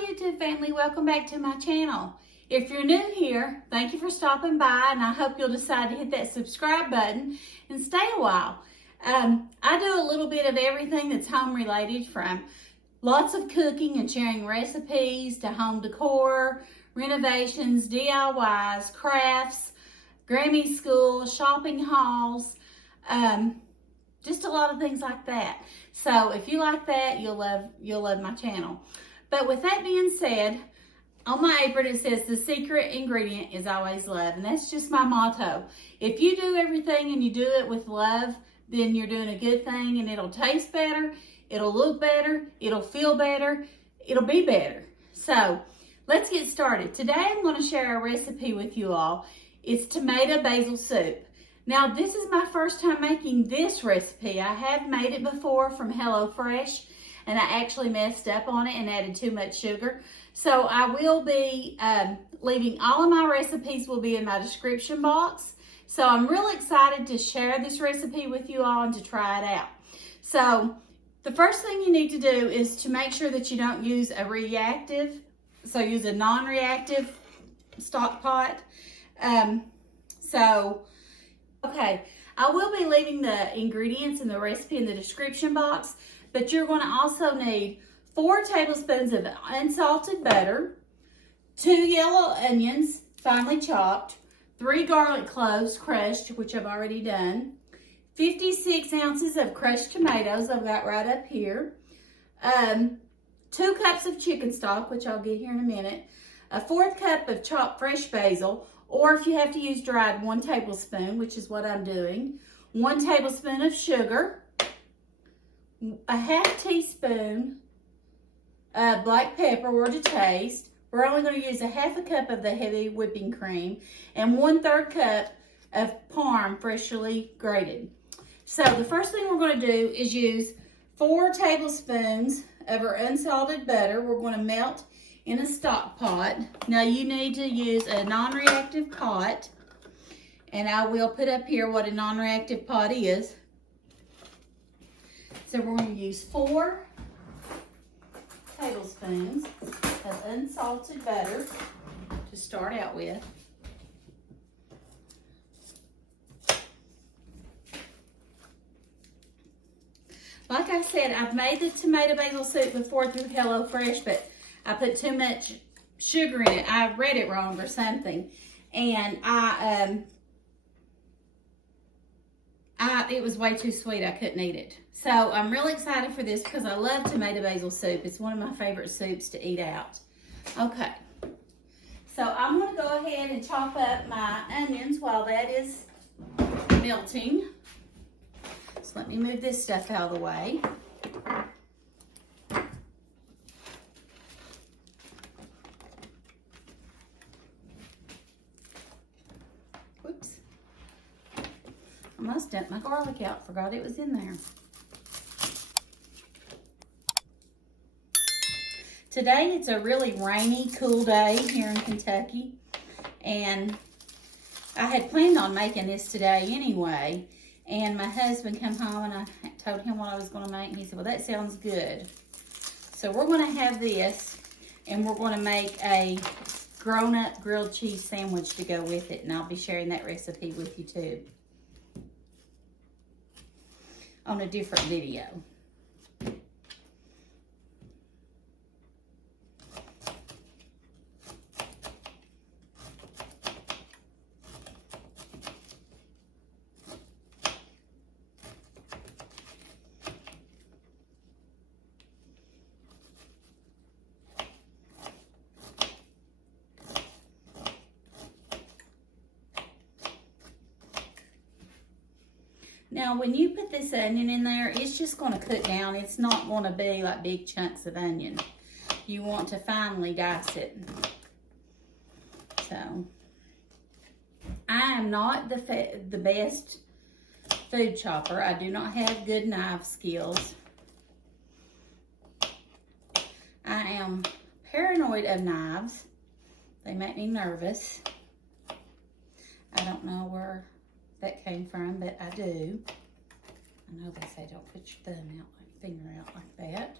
YouTube family, welcome back to my channel. If you're new here, thank you for stopping by, and I hope you'll decide to hit that subscribe button and stay a while. I do a little bit of everything that's home related, from lots of cooking and sharing recipes to home decor, renovations, DIYs, crafts, Grammy school, shopping hauls, just a lot of things like that. So if you like that, you'll love my channel. But with that being said, on my apron it says the secret ingredient is always love, and that's just my motto. If you do everything and you do it with love, then you're doing a good thing, and it'll taste better, it'll look better, it'll feel better, it'll be better. So let's get started. Today I'm going to share a recipe with you all. It's tomato basil soup. Now, this is my first time making this recipe. I have made it before from HelloFresh, and I actually messed up on it and added too much sugar. So I will be leaving all of my recipes will be in my description box. So I'm really excited to share this recipe with you all and to try it out. So the first thing you need to do is to make sure that you don't use a reactive. So use a non-reactive stock pot. Okay, I will be leaving the ingredients and the recipe in the description box, but you're going to also need 4 tablespoons of unsalted butter, 2 yellow onions, finely chopped, 3 garlic cloves crushed, which I've already done, 56 ounces of crushed tomatoes I've got right up here, 2 cups of chicken stock, which I'll get here in a minute, a 1/4 cup of chopped fresh basil, or if you have to use dried, 1 tablespoon, which is what I'm doing, 1 tablespoon of sugar, a 1/2 teaspoon of black pepper or to taste. We're only going to use a 1/2 cup of the heavy whipping cream, and 1/3 cup of Parm freshly grated. So the first thing we're going to do is use 4 tablespoons of our unsalted butter. We're going to melt in a stock pot. Now you need to use a non-reactive pot, and I will put up here what a non-reactive pot is. So we're going to use 4 tablespoons of unsalted butter to start out with. Like I said, I've made the tomato basil soup before through HelloFresh, but I put too much sugar in it. I read it wrong or something, and it was way too sweet. I couldn't eat it. So I'm really excited for this because I love tomato basil soup. It's one of my favorite soups to eat out. Okay, so I'm going to go ahead and chop up my onions while that is melting. So let me move this stuff out of the way. Whoops. I must dump my garlic out. Forgot it was in there. Today it's a really rainy, cool day here in Kentucky, and I had planned on making this today anyway, and my husband came home and I told him what I was going to make, and he said, well, that sounds good. So we're going to have this, and we're going to make a grown-up grilled cheese sandwich to go with it, and I'll be sharing that recipe with you too on a different video. Now, when you put this onion in there, it's just going to cook down. It's not going to be like big chunks of onion. You want to finely dice it. So, I am not the best food chopper. I do not have good knife skills. I am paranoid of knives. They make me nervous. I don't know where that came from, but I do. I know they say don't put your thumb out, like finger out like that.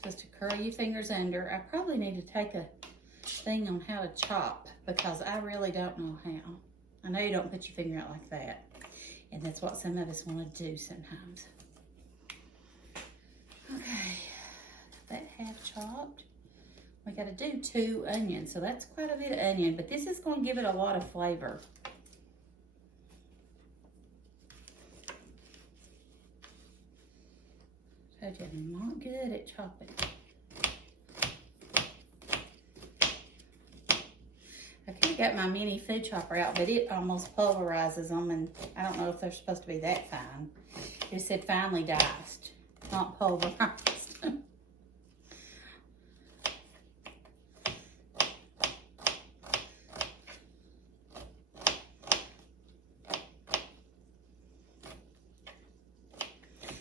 Supposed to curl your fingers under. I probably need to take a thing on how to chop because I really don't know how. I know you don't put your finger out like that. And that's what some of us want to do sometimes. Okay, got that half chopped. We got to do 2 onions, so that's quite a bit of onion, but this is going to give it a lot of flavor. Told you I'm not good at chopping. I could have got my mini food chopper out, but it almost pulverizes them, and I don't know if they're supposed to be that fine. It said finely diced, not pulverized.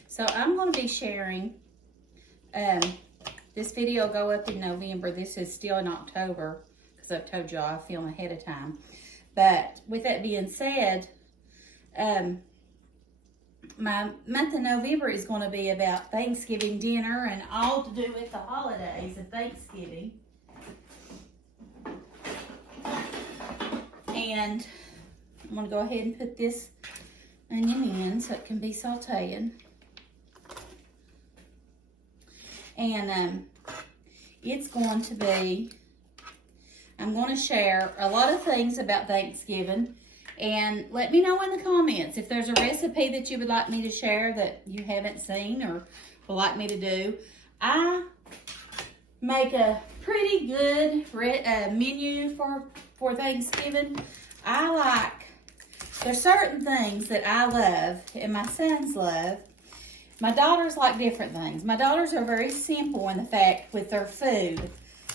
So I'm going to be sharing, this video will go up in November. This is still in October because I've told y'all I film ahead of time. But with that being said, my month of November is going to be about Thanksgiving dinner and all to do with the holidays of Thanksgiving. And I'm going to go ahead and put this onion in so it can be sauteed. And it's going to be, I'm going to share a lot of things about Thanksgiving. And let me know in the comments if there's a recipe that you would like me to share that you haven't seen or would like me to do. I make a pretty good menu for Thanksgiving. There's certain things that I love and my sons love. My daughters like different things. My daughters are very simple in the fact with their food.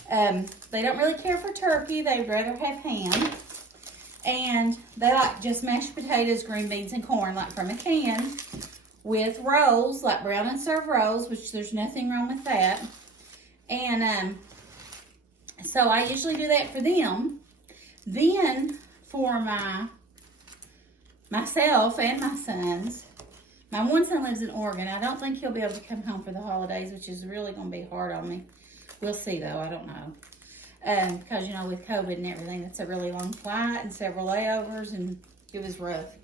They don't really care for turkey. They'd rather have ham. And they like just mashed potatoes, green beans, and corn like from a can with rolls, like brown and served rolls, which there's nothing wrong with that. And so I usually do that for them. Then for myself and my sons, my one son lives in Oregon. I don't think he'll be able to come home for the holidays, which is really going to be hard on me. We'll see, though. I don't know. Because, you know, with COVID and everything, that's a really long flight and several layovers, and it was rough.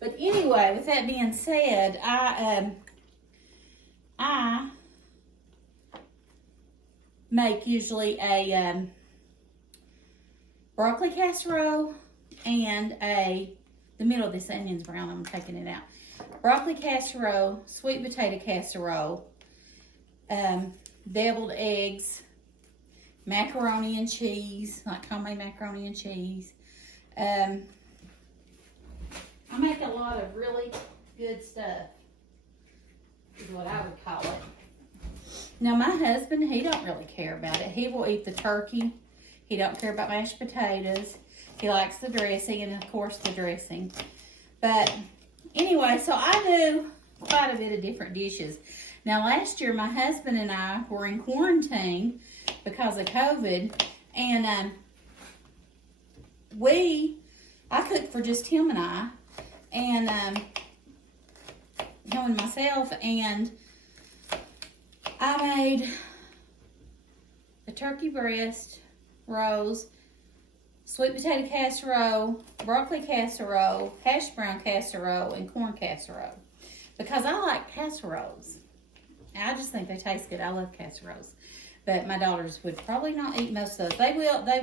But anyway, with that being said, I make usually a broccoli casserole and the middle of this onion's brown. I'm taking it out. Broccoli casserole, sweet potato casserole, deviled eggs, macaroni and cheese, like homemade macaroni and cheese. I make a lot of really good stuff, is what I would call it. Now my husband, he don't really care about it. He will eat the turkey. He don't care about mashed potatoes. He likes the dressing and of course the dressing. But anyway, so I do quite a bit of different dishes. Now last year my husband and I were in quarantine because of COVID, and I cooked for just him and I, and him and myself, and I made a turkey breast, roast, sweet potato casserole, broccoli casserole, hash brown casserole, and corn casserole, because I like casseroles. I just think they taste good. I love casseroles. But my daughters would probably not eat most of those. They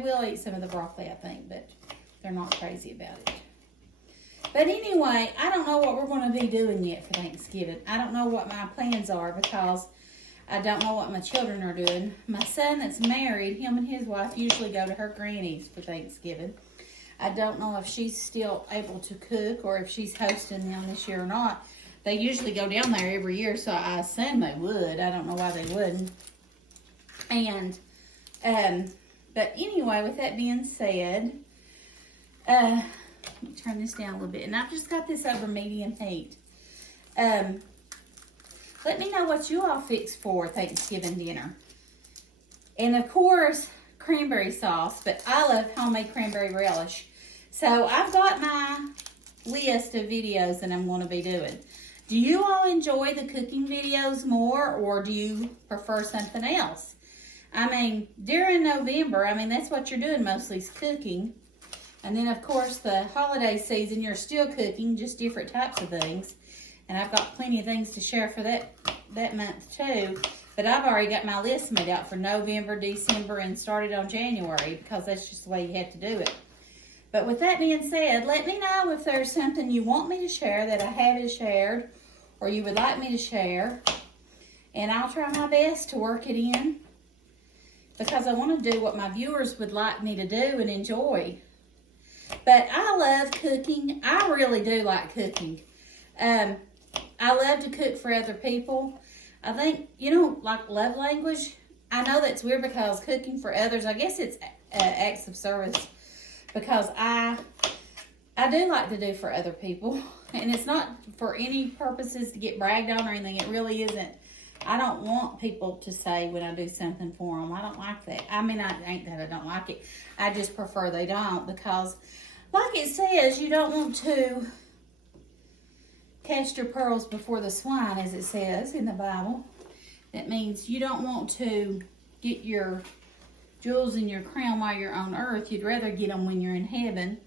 will eat some of the broccoli, I think, but they're not crazy about it. But anyway, I don't know what we're going to be doing yet for Thanksgiving. I don't know what my plans are because I don't know what my children are doing. My son that's married, him and his wife usually go to her granny's for Thanksgiving. I don't know if she's still able to cook or if she's hosting them this year or not. They usually go down there every year, so I assume they would. I don't know why they wouldn't. And, but anyway, with that being said, let me turn this down a little bit. And I've just got this over medium heat. Let me know what you all fix for Thanksgiving dinner. And of course, cranberry sauce, but I love homemade cranberry relish. So I've got my list of videos that I'm going to be doing. Do you all enjoy the cooking videos more, or do you prefer something else? I mean, during November, I mean, that's what you're doing mostly is cooking. And then, of course, the holiday season, you're still cooking, just different types of things. And I've got plenty of things to share for that month, too. But I've already got my list made out for November, December, and started on January, because that's just the way you have to do it. But with that being said, let me know if there's something you want me to share that I haven't shared, or you would like me to share. And I'll try my best to work it in, because I want to do what my viewers would like me to do and enjoy. But I love cooking. I really do like cooking. I love to cook for other people. I think, you know, like love language, I know that's weird because cooking for others, I guess it's acts of service, because I do like to do for other people. And it's not for any purposes to get bragged on or anything. It really isn't. I don't want people to say when I do something for them. I don't like that. I mean, I ain't that I don't like it. I just prefer they don't, because like it says, you don't want to cast your pearls before the swine, as it says in the Bible. That means you don't want to get your jewels in your crown while you're on earth. You'd rather get them when you're in heaven.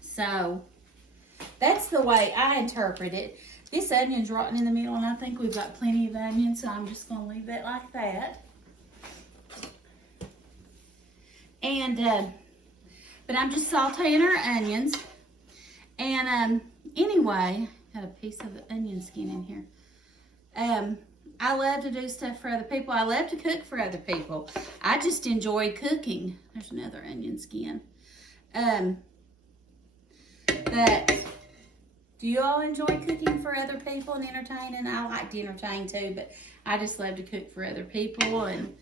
So that's the way I interpret it. This onion's rotten in the middle, and I think we've got plenty of onions, so I'm just going to leave that like that. And, but I'm just sauteing our onions. And, anyway, got a piece of the onion skin in here. I love to do stuff for other people. I love to cook for other people. I just enjoy cooking. There's another onion skin. But do you all enjoy cooking for other people and entertaining? I like to entertain too, but I just love to cook for other people, and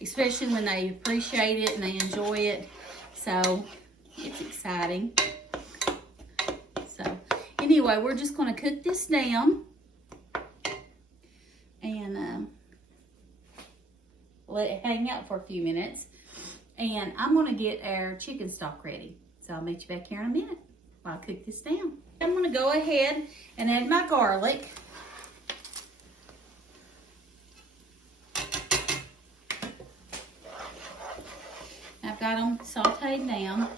especially when they appreciate it and they enjoy it. So it's exciting. So anyway, we're just going to cook this down and let it hang out for a few minutes. And I'm going to get our chicken stock ready. So I'll meet you back here in a minute while I cook this down. I'm going to go ahead and add my garlic. I've got them sauteed down.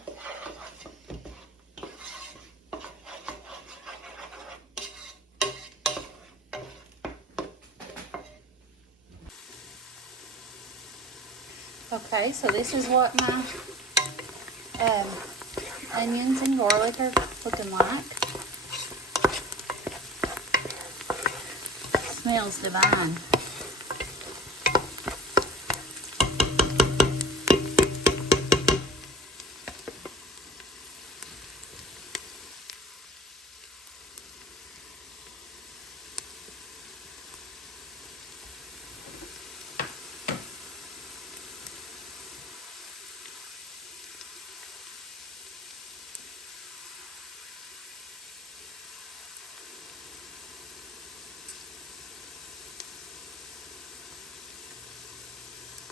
Okay, so this is what my onions and garlic are looking like. Smells divine.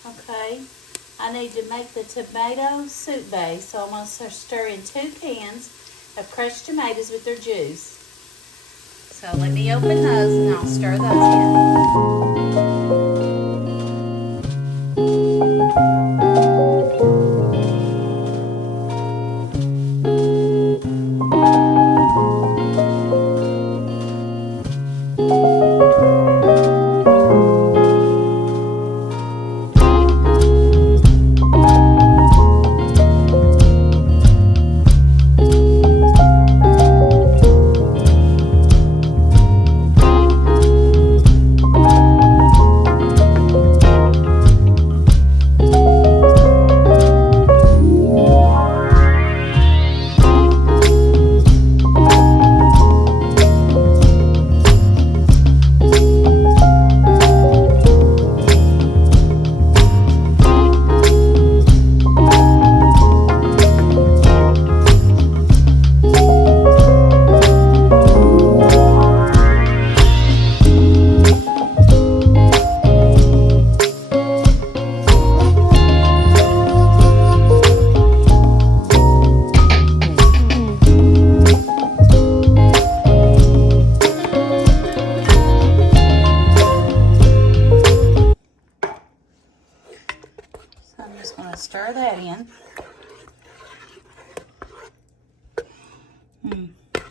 Okay, I need to make the tomato soup base, so I'm going to stir in 2 cans of crushed tomatoes with their juice. So let me open those and I'll stir those in. stir that in.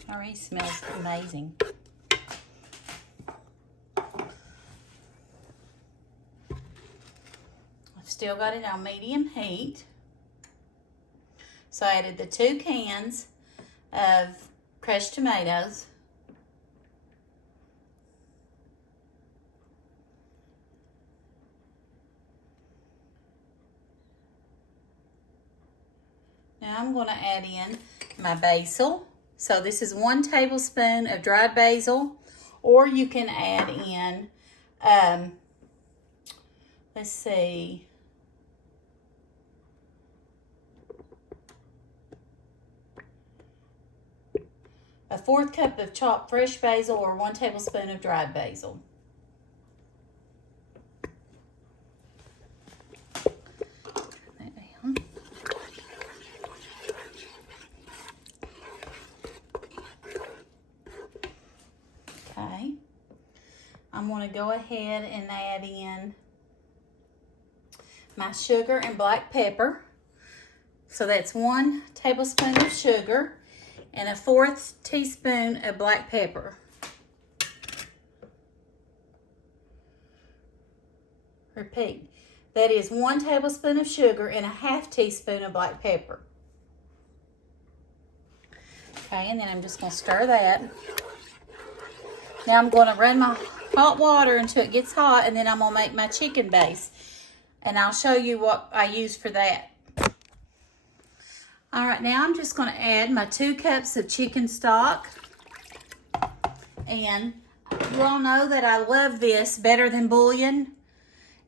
Already smells amazing. I've still got it on medium heat. So I added the 2 cans of crushed tomatoes. Now I'm going to add in my basil. So this is 1 tablespoon of dried basil, or you can add in, let's see, a 1/4 cup of chopped fresh basil, or 1 tablespoon of dried basil. Turn that down. Okay, I'm going to go ahead and add in my sugar and black pepper. So that's 1 tablespoon of sugar and a 1/4 teaspoon of black pepper. Repeat, that is 1 tablespoon of sugar and a 1/2 teaspoon of black pepper. Okay, and then I'm just going to stir that. Now I'm going to run my hot water until it gets hot, and then I'm going to make my chicken base. And I'll show you what I use for that. All right, now I'm just going to add my 2 cups of chicken stock. And you all know that I love this better than bouillon.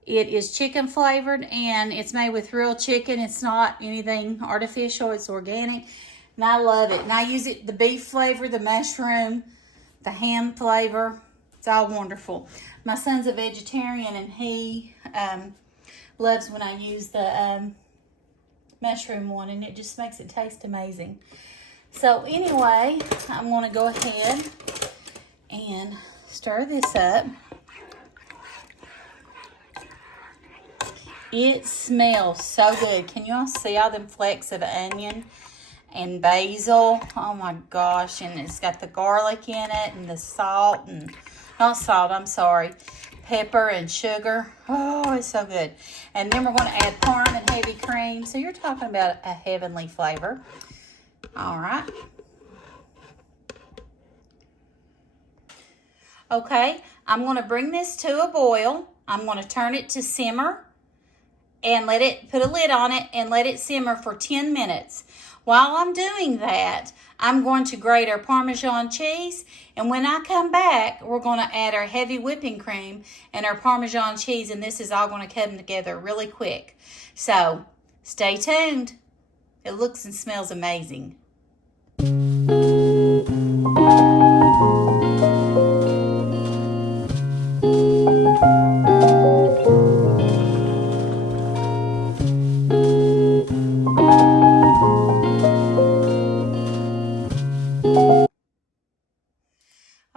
It is chicken flavored, and it's made with real chicken. It's not anything artificial. It's organic, and I love it. And I use it, the beef flavor, the mushroom, the ham flavor. It's all wonderful. My son's a vegetarian, and he loves when I use the mushroom one, and it just makes it taste amazing. So anyway, I'm going to go ahead and stir this up. It smells so good. Can you all see all them flecks of onion and basil? Oh my gosh, and it's got the garlic in it, and the salt, and not salt, I'm sorry, pepper and sugar. Oh, it's so good. And then we're going to add parm and heavy cream. So you're talking about a heavenly flavor. All right. Okay, I'm going to bring this to a boil. I'm going to turn it to simmer and put a lid on it and let it simmer for 10 minutes. While I'm doing that, I'm going to grate our Parmesan cheese, and when I come back, we're going to add our heavy whipping cream and our Parmesan cheese, and this is all going to come together really quick. So, stay tuned. It looks and smells amazing.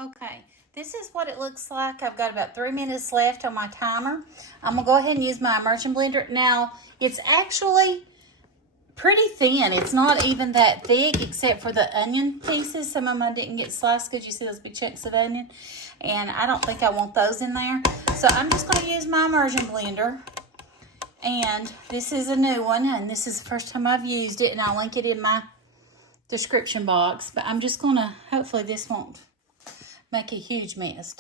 Okay, this is what it looks like. I've got about 3 minutes left on my timer. I'm going to go ahead and use my immersion blender. Now, it's actually pretty thin. It's not even that thick except for the onion pieces. Some of them I didn't get sliced because you see those big chunks of onion. And I don't think I want those in there. So I'm just going to use my immersion blender. And this is a new one, and this is the first time I've used it, and I'll link it in my description box. But I'm just going to, hopefully this won't make a huge mess.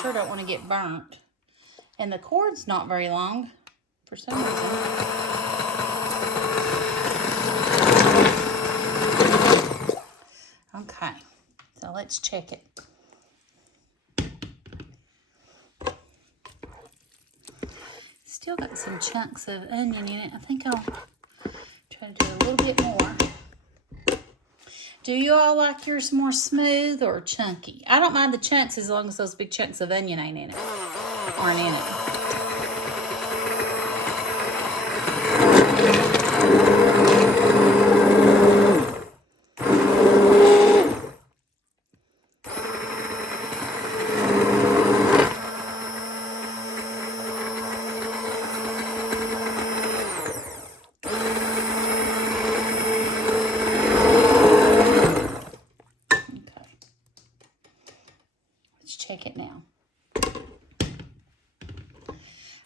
Sure don't want to get burnt. And the cord's not very long for some reason. Okay. So let's check it. Still got some chunks of onion in it. I think I'll try to do a little bit more. Do you all like yours more smooth or chunky? I don't mind the chunks as long as those big chunks of onion aren't in it.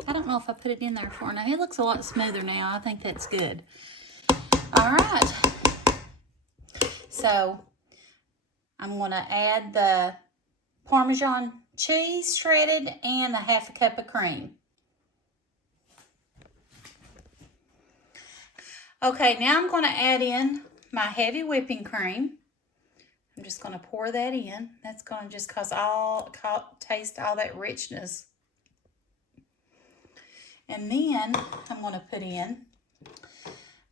I don't know if I put it in there for now. It looks a lot smoother now. I think that's good. All right. So I'm going to add the Parmesan cheese shredded and a half a cup of cream. Okay, now I'm going to add in my heavy whipping cream. I'm just going to pour that in. That's going to just taste all that richness. And then I'm going to put in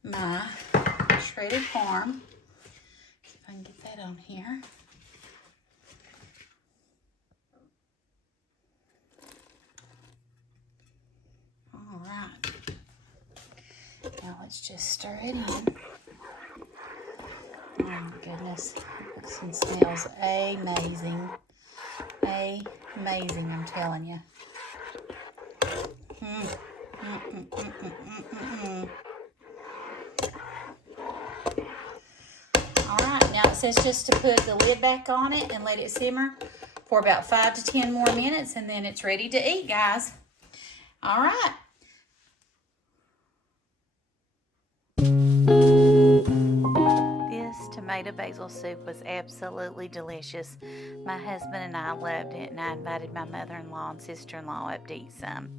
my shredded parm. See if I can get that on here. All right. Now let's just stir it in. Oh my goodness. This one smells amazing. Amazing, I'm telling you. Alright, now it says just to put the lid back on it and let it simmer for about 5 to 10 more minutes, and then it's ready to eat, guys. Alright. This tomato basil soup was absolutely delicious. My husband and I loved it, and I invited my mother-in-law and sister-in-law up to eat some.